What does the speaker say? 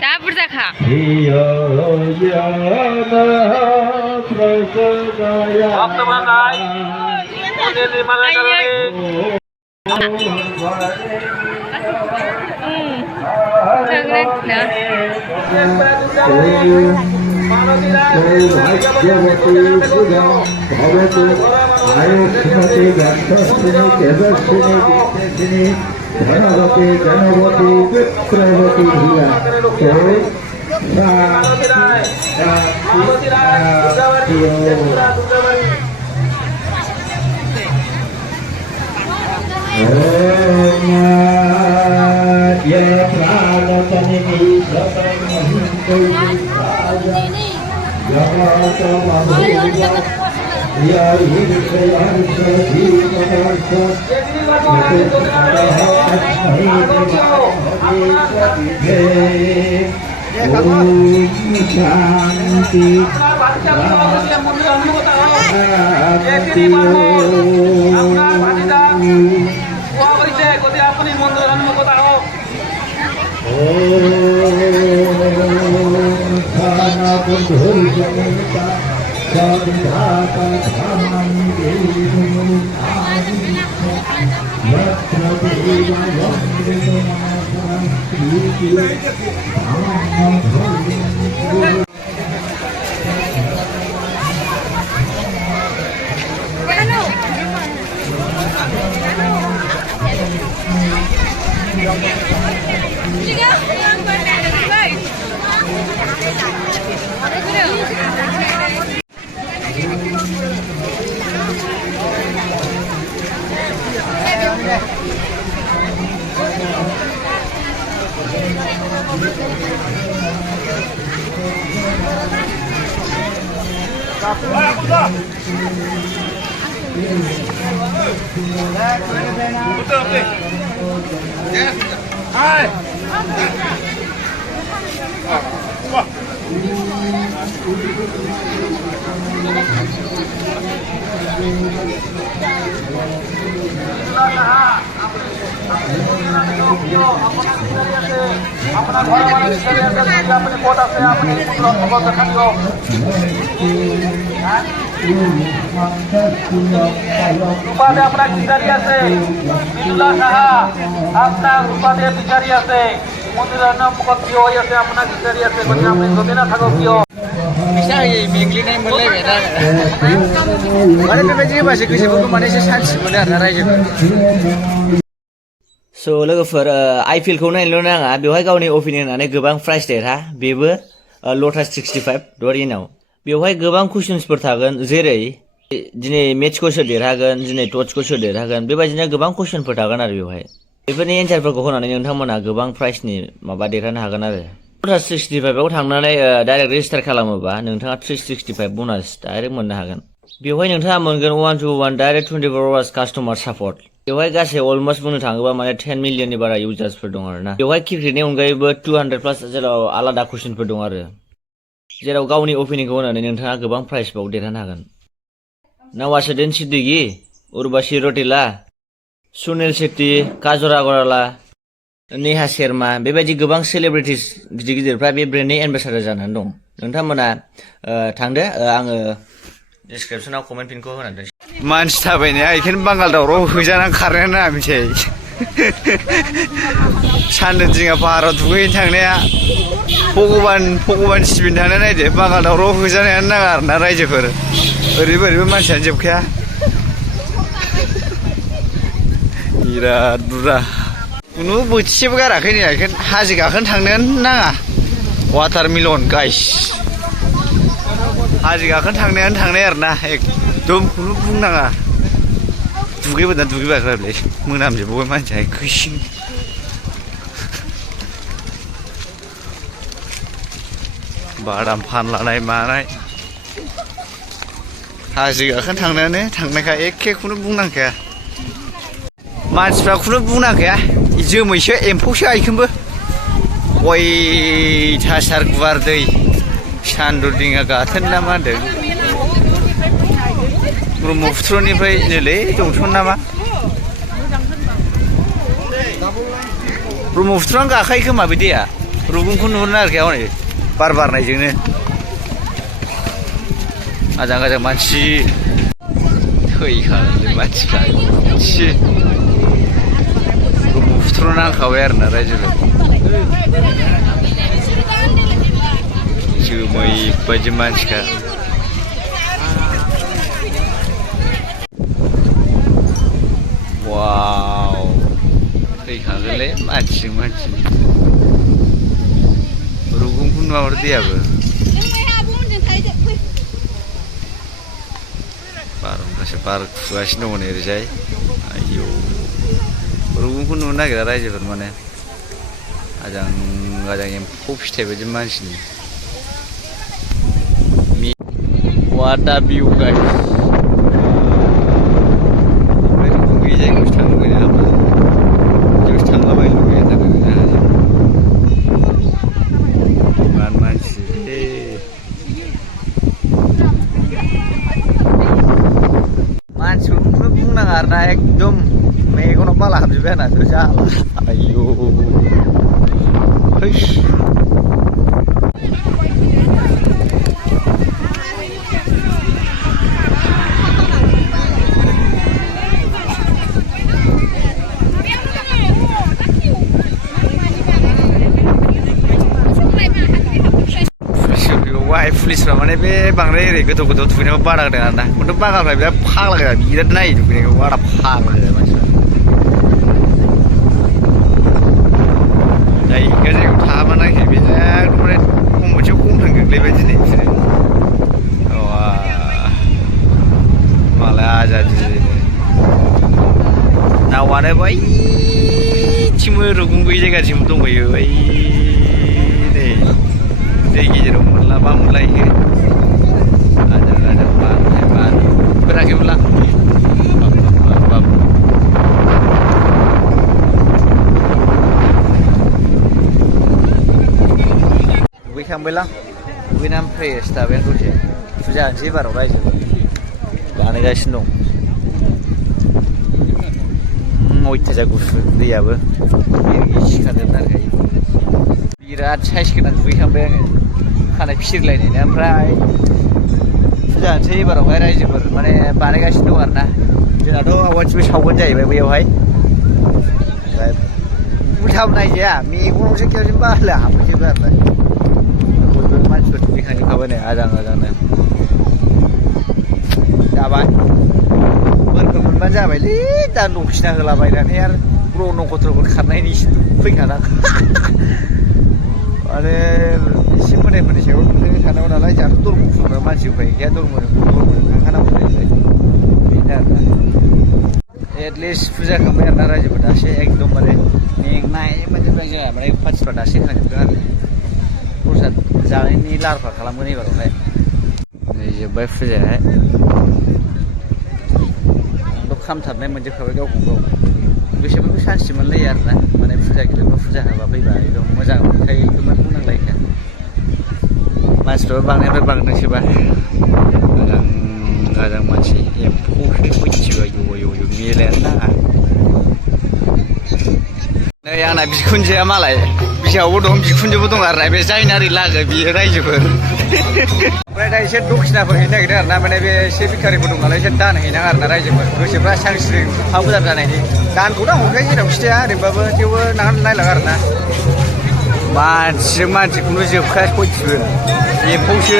जा बुरजा खा धनवती जनवती विप्रवती धिया शांति अपना घर वाले अपने कोटा से अपने रूपादे अपना भिखारी আছে বিজুলা সাহা আপনার রূপাদে भिखारी আছে মন্দিরের নাম কি হই আছে আপনার भिखारी আছে মানে আপনি যদি না থাকো কিও bisa mengliनाय मोनलायबाय दा माने बेबायदि होबासो गोसोफोरखौ माने एसे सान्थि मोनो आरोना रायजोफोर So लोगोफोर IPL खौ नायनोल' नाङा बेवहाय गावनि अपिनियनानो गोबां प्राइस देरहा बेबो लटास 65 डरिनाव बेवहाय गोबां कुइसन्सफोर थागोन जेरै दिनै मेट्सखौ सोर देरहागोन दिनै टचखौ सोर देरहागोन बेबायदिनो गोबां कुइसनफोर थागोन आरो बेवहाय बेफोरनि एन्सारफोरखौ होनानै नोंथांमोना गोबां प्राइसनि माबा देरहानो हागोन आरो लटास 65 आव थांनानै डाइरेक्ट रेजिस्टार खालामोबा नोंथाङा 365 बोनास डाइरेक्ट मोननो हागोन बेवहाय नोंथाङा मोनगोन 1-to-1 direct 24 hours customer support बेवहाय गासै अलमोस्ट बुंनो थाङोबा माने 10 मिलियननि बारा इउजार्सफोर दं आरोना बेवहाय क्रिकेटनि अनगायैबो 200 प्लास जेराव आलादा कुइसनफोर दं आरो जेराव गावनि अपिनियनखौ होनानै नोंथाङा गोबां प्राइस बाव देरहानो हागोन नवाजुद्दीन सिद्दिकी उर्वशी रौतेला सुनील शेट्टी काजल अग्रवाला नेहा शर्मा बेबायदि गोबां सेलिब्रिटिस गिदिर गिदिरफ्रा बे ब्रेन्डनि एम्बेसाडर जानानै दं नोंथांमोना थांदो आङो डिसक्रिपसनाव कमेन्ट पिनखौ होनानै दोनसै मानसि थाबायनाया बेखायनो बांगाल दावराव होजानानै खारनायानो नाङा मिथिबाय सानदों दिङा पाहाराव दुगैनो थांनाया भगबान सिबिनो थांनाय नायदो बांगाल दावराव होजानायानो नाङा आरोना रायजोफोर ओरैबो ओरैबो मानसियानो जोबखाया बिराद बुरजा खुनु बोथिसेबो गाराखै नै बेखायनो हाजो गाखोनो थांनायानो नाङा वाटारमेलन गाइस हाजो गाखोनो थांनायानो थांनाय आरोना एकदम खुनु बुंनाङा दुगैबोना दुगैबाय मोनामजोबबाय मानसिया खैसिं बादाम फानलानाय मानाय हाजो गाखोनो थांनायानो थांनायखा एखे खुनु बुंनांखाया मानसिफ्रा खुनु बुंनांखाया जोमैसो एम्फौसो आइखोमबो अयथासार गुवार दै सान्दुर दिङा गाथोन ना मा होनदों ब्रह्मपुत्रनिफ्राय नोलै जंसन नामा ब्रह्मपुत्रआनो गाखायो खोमा बे दैया रुगुंखौ नुहुरनो नागिरखाया हनै बार बारनायजोंनो आजां गाजां मानसि थैखागोनलै मानसिफ्रा एसे ब्रह्मपुत्रआव नांखाबाय आरोना रायजोफोर जोमै बायदि मानसिखा वाव थैखागोनलै मानसिजों मानसि रुगुंखौ नुवामाथो दैयाबो बारहुंखासो बार खुगासिनो दङ नै ओरैजाय आयौ रुगुंखौ नुनो नागिरा रायजोफोर माने आजां गाजां एम्फौ फिथाइ बायदि मानसिनि What a view guys रुगुं गैयि जायगायावसो थांनो लुगैदों आंहा बेयावसो थांलाबायनो लुगैयो मान मानसि मानसिफोरखौनो बुंनाङा आरोना एकदम मेगनाव बाला हाबजोब्बाय आंना जाला आयौ हैस पुलिसफ्रा माने बे बांद्राय ओरै गोथौ गोथौ दुगैनायखौ बादा होदों आरोना खिन्थु बागानफ्रा बिराद फाग्ला गोजा बिराद नायो दुगैनायखौ बारा फाग्ला गोजा मानसिफ्रा जायगा जायगायाव थाहाबा नायखायो बे एकदमबारे खम मोनसेयाव खमथां गोग्लैबाय दिनै बिसोरो मालाय आजादि नावानो बैथिंबो रुगुं गैयि जायगासिम दंबायो बै दै गेजेराव मोनला मा मोनला इखो आजां गाजां बारनाय बार नुफेराखैमोनला बाब दुगैखांबायलां दुगैनानै फ्रेस थाबाय आं दसे फुजा होनोसै बाराव रायजो बानायगासिनो दं अयथासार गुसु दैयाबो सिखारजोबनो नागिरखायो बिराद साइज गोनां दुगैखांबाय आङो खानाय फिसिरलायनायनो ओमफ्राय फुजा होनोसै एबारावहाय रायजोफोर माने बानायगासिनो दं आरोना जोंनाथ' आवाथिबो सावगोन जाहैबाय बैयावहाय ओमफ्राय उल्थाबो नायजाया मेगनावसो खेबसेनो बाला हाबफैजोबो आरोना बयबो मानसिफोर दुगैखांजोबखाबाय नै आजां आजांनो जाबाय बोरफोर मोनबानो जाबायलै दा दखिना होलाबायनानै आरो ग्रह नखत्रफोर खारनायनि एसे फैखादां माने एसे मोनायफोरनि सायाव दुगैनो थानांगौ नालाय जोंहाथ' दरमु खुलुमग्रा मानसि उफाय गैया दरमु थांखानांगौ जाहैबाय बेनो आरोना एटलिस्ट फुजा खांबाय आरोना रायजोफोर दासो एकदमबारे मेंनाय मोनजोबबाय जोंहा माने पार्टिफ्रा दासो होखांजोबदों आरो प्रसाद जानायनि लाहार फाहार खालामगोन एबारावहाय नै जोब्बाय फुजायाहाय आंथ' खामथारनाय मोनजोबखाबाय गावखौ गाव गोसोफोरखौ सान्थि मोनलायो आरोना माने फुजा गिदिरबा फुजा होबा फैबा एकदम मोजां मोनखायो एकदम बुंनांलायखाया मानसिफ्राबो बांनायनिफ्राय बांदोंसोबा मोजां गाजां मानसि एम्फौसो मिथिबाय आयौ मिलायानो नाङा नै आंना बिखुनजोआ मालाय बिहावबो दं बिखुनजोबो दं आरोना बे जायनारि लागो बियो रायजोफोर ओमफ्राय दा एसे दक्षिणाफोर हैनो नागिरदों आरोना माने बे एसे भिखारिफोर दं नालाय एसे दान हैनाङा आरोना रायजोफोर गोसोफ्रा सांस्रिं हा मोजां जानायनि दानखौथ' आं हरखायो जेरावखि जाया ओरैबाबो थेवबो नायलाङा आरोना मानसिजों मानसिखौनो जोबखाया सयथिबो एम्फौसो